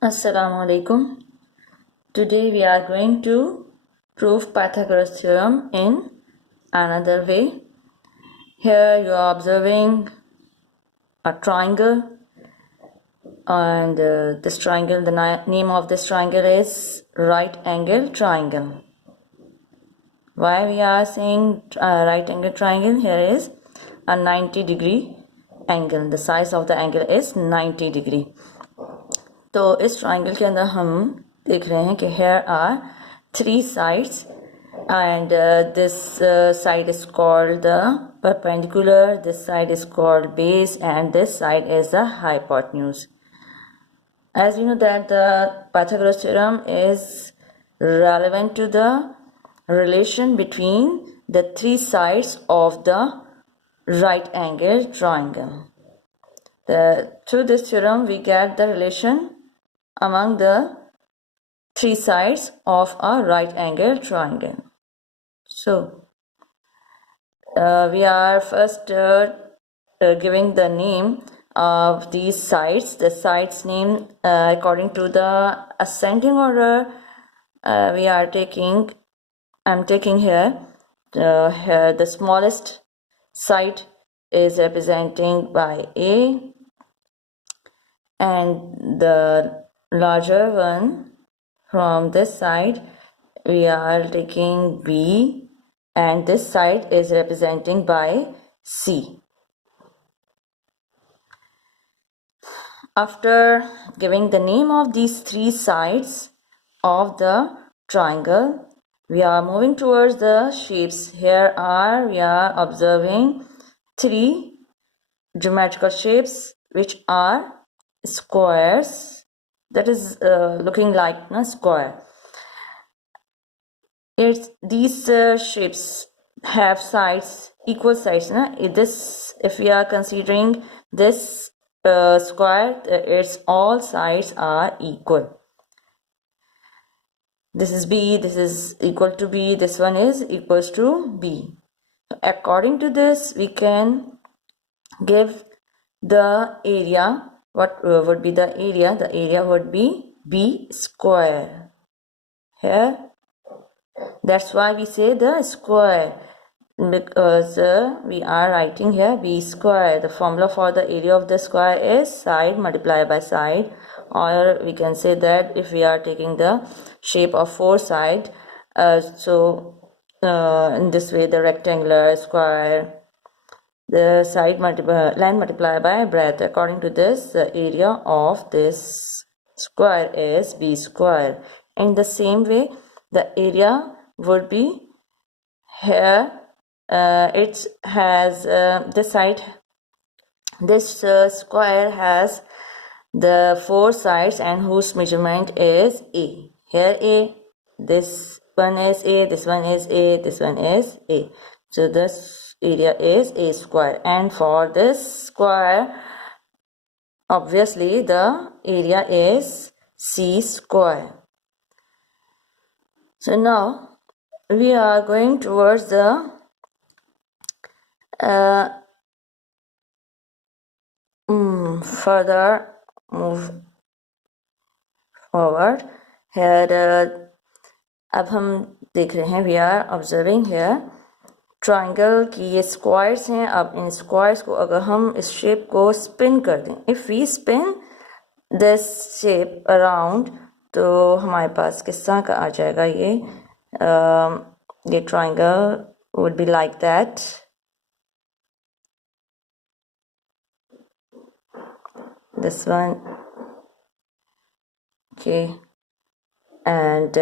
Assalamu alaikum. Today we are going to prove Pythagoras theorem in another way. Here you are observing a triangle, and this triangle, the name of this triangle is right angle triangle. Why we are saying right angle triangle? Here is a 90-degree angle. The size of the angle is 90 degree. तो इस ट्राइंगल के अंदर हम देख रहे हैं कि here are 3 sides, and this side is called the perpendicular, this side is called base, and this side is the hypotenuse. As you know that the Pythagoras theorem is relevant to the relation between the 3 sides of the right angle triangle. Through this theorem we get the relation among the 3 sides of a right angle triangle. So we are first giving the name of these sides. The sides name according to the ascending order we are taking. I'm taking here the smallest side is representing by A, and the larger one from this side we are taking B, and this side is representing by C. After giving the name of these 3 sides of the triangle, we are moving towards the shapes. Here we are observing 3 geometrical shapes which are squares, that is looking like a square. These shapes have sides, equal sides. If we are considering this square, its all sides are equal. This is B, this is equal to B, this one is equals to B. According to this, we can give the area. What would be the area? The area would be B square. Here, that's why we say the square, because we are writing here B square. The formula for the area of the square is side multiplied by side, or we can say that if we are taking the shape of 4 sides, in this way the rectangular, square, the side line multiplied by breadth. According to this, the area of this square is B square. In the same way, the area would be here. It has this side. This square has the 4 sides, and whose measurement is A. Here A. This one is A. This one is A. This one is A. So this area is A square, and for this square obviously the area is C square. So now we are going towards the further move forward. Here अब हम देख रहे हैं, we are observing here triangle की ये स्क्वायर्स हैं. अब इन स्क्वायर्स को अगर हम इस शेप को स्पिन कर दें, if we spin this shape around, तो हमारे पास किस तरह का आ जाएगा ये triangle would be like that. This one, okay, and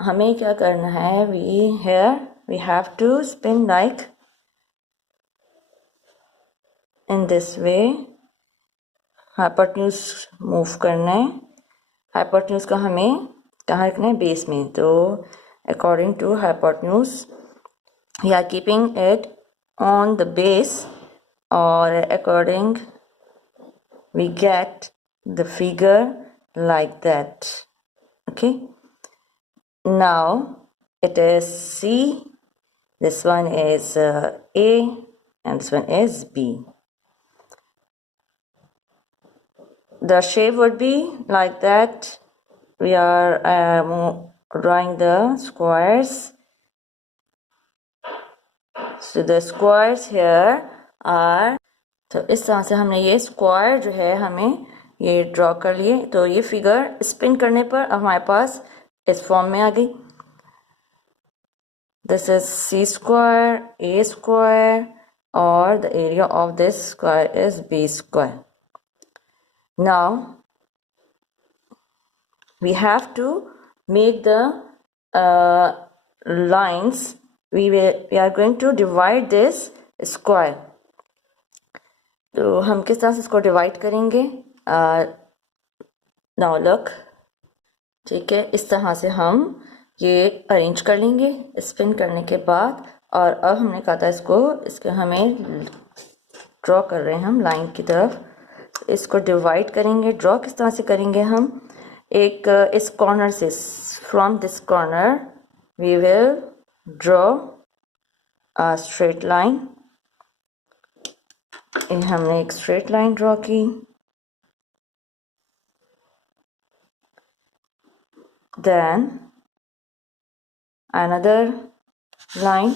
हमें क्या करना है, we have to spin like in this way. Hypotenuse move करना है. हाइपोटेन्यूज का हमें कहाँ रखना है? बेस में. तो according to hypotenuse we are keeping it on the base, or according we get the figure like that. Okay, now it is C, this one is A, and this one is B. the shape would be like that. We are drawing the squares. So the squares here are, तो इस तरह से हमने ये स्क्वायर जो है हमें ये ड्रॉ कर लिए। तो ये फिगर स्पिन करने पर हमारे पास इस फॉर्म में आ गई। This is c square a square और the area of this square is b square. Now we have to make the lines. We are going to divide this square. तो हम किस तरह से इसको डिवाइड करेंगे? नाउ लुक, ठीक है, इस तरह से हम ये अरेंज कर लेंगे स्पिन करने के बाद। और अब हमने कहा था इसको हमें ड्रॉ कर रहे हैं हम लाइन की तरफ। इसको डिवाइड करेंगे। ड्रॉ किस तरह से करेंगे हम? एक इस कॉर्नर से, from this corner we will draw a straight line. हमने एक स्ट्रेट लाइन ड्रॉ की। देन अनदर लाइन,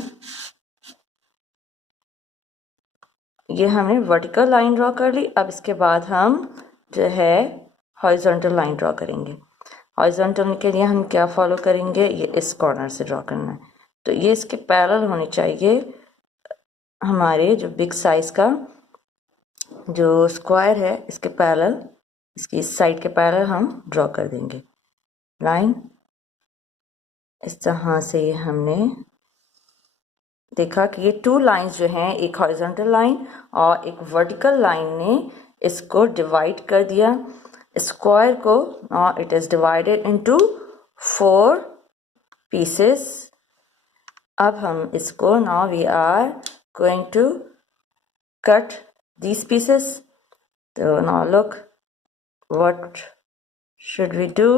ये हमने वर्टिकल लाइन ड्रॉ कर ली। अब इसके बाद हम जो है हॉरिजॉन्टल लाइन ड्रॉ करेंगे। हॉरिजॉन्टल के लिए हम क्या फॉलो करेंगे? ये इस कॉर्नर से ड्रॉ करना है। तो ये इसके पैरेलल होनी चाहिए। हमारे जो बिग साइज का जो स्क्वायर है इसके पैरेलल, इसकी इस साइड के पैरेलल हम ड्रॉ कर देंगे लाइन। इस तरह से ये हमने देखा कि ये टू लाइंस जो हैं, एक हॉरिजॉन्टल लाइन और एक वर्टिकल लाइन ने इसको डिवाइड कर दिया स्क्वायर को। Now it is divided into 4 pieces. अब हम इसको, now we are going to cut these pieces. So now look what should we do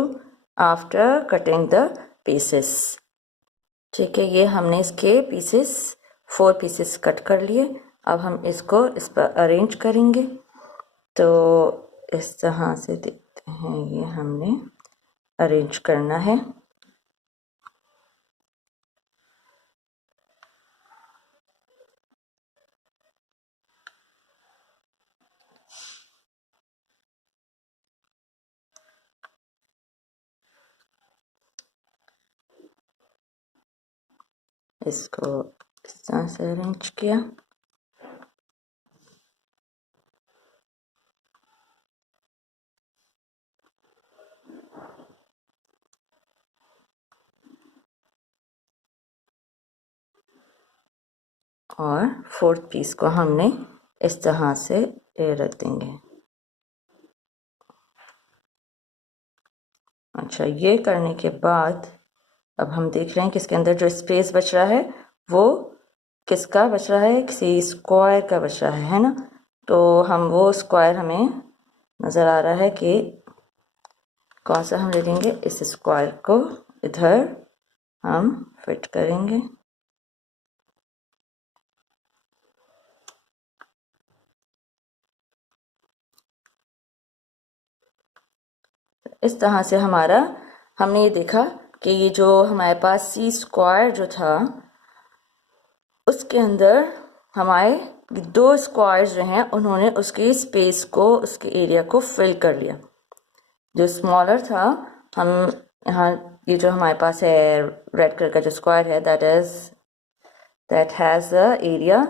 after cutting the pieces. ठीक है, ये हमने इसके पीसेस 4 पीसेस कट कर लिए। अब हम इसको इस पर अरेंज करेंगे। तो इस तरह से देखते हैं, ये हमने अरेंज करना है। इसको इस तरह से अरेंज किया। और 4th पीस को हमने इस तरह से रख देंगे। अच्छा, ये करने के बाद अब हम देख रहे हैं कि इसके अंदर जो स्पेस बच रहा है वो किसका बच रहा है? किसी स्क्वायर का बच रहा है ना। तो हम वो स्क्वायर हमें नज़र आ रहा है कि कौन सा हम ले लेंगे। इस स्क्वायर को इधर हम फिट करेंगे। इस तरह से हमने ये देखा कि ये जो हमारे पास सी स्क्वायर जो था उसके अंदर हमारे 2 स्क्वायर्स जो हैं उन्होंने उसके स्पेस को, उसके एरिया को फिल कर लिया। जो स्मॉलर था, हम यहाँ ये जो हमारे पास है रेड कलर का जो स्क्वायर है, that has the area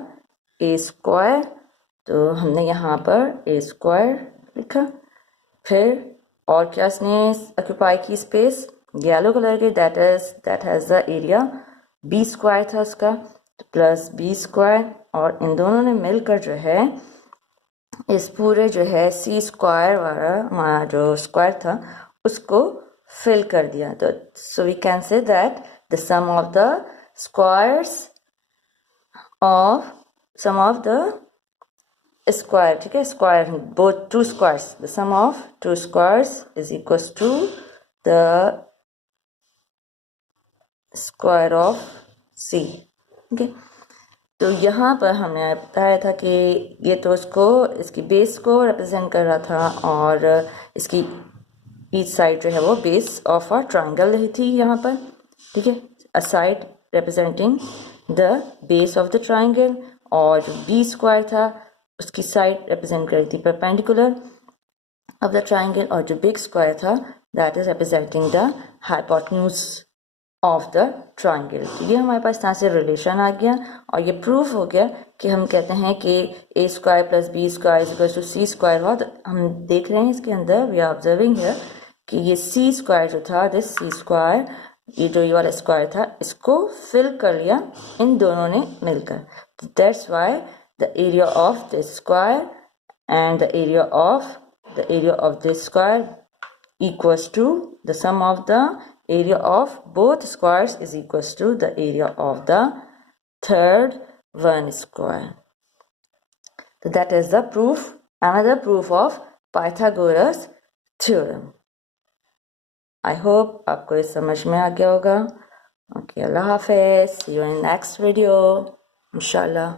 A square. तो हमने यहाँ पर ए स्क्वायर लिखा। फिर और क्या इसने ऑक्यूपाई की स्पेस? येलो कलर के, that has the area b square था उसका, प्लस बी स्क्वायर। और इन दोनों ने मिलकर जो है इस पूरे जो है सी स्क्वायर वाला हमारा जो स्क्वायर था उसको फिल कर दिया। तो so we can say that the sum of the squares of sum of the square, ठीक है, square both 2 squares, the sum of 2 squares is equals to the square of c. Okay, तो यहाँ पर हमने बताया था कि ये तो इसकी बेस को रिप्रेजेंट कर रहा था और इसकी ईच साइड जो है वो बेस ऑफ अ ट्राइंगल रही थी यहाँ पर, ठीक है, a side representing the base of the triangle, और जो बी स्क्वायर था उसकी साइड रिप्रेजेंट कर रही थी परपेंडिकुलर ऑफ द ट्राइंगल, और जो बिग स्क्वायर था that is representing the hypotenuse of the triangle. तो ये हमारे पास यहाँ से रिलेशन आ गया और ये प्रूफ हो गया कि हम कहते हैं कि a square plus b square is equal to c square हुआ। तो हम देख रहे हैं इसके अंदर वी आर ऑब्जर्विंग हियर कि ये सी स्क्वायर जो था, दिस सी स्क्वायर, ये जो ये वाला स्क्वायर था इसको फिल कर लिया इन दोनों ने मिलकर। That's why the area of this square and the area of this square equals to the sum of the area of both squares is equals to the area of the third one square. So that is the proof, another proof of Pythagoras theorem. I hope आपको ये समझ में आ गया होगा. Okay, Allah Hafiz. See you in next video. Inshallah.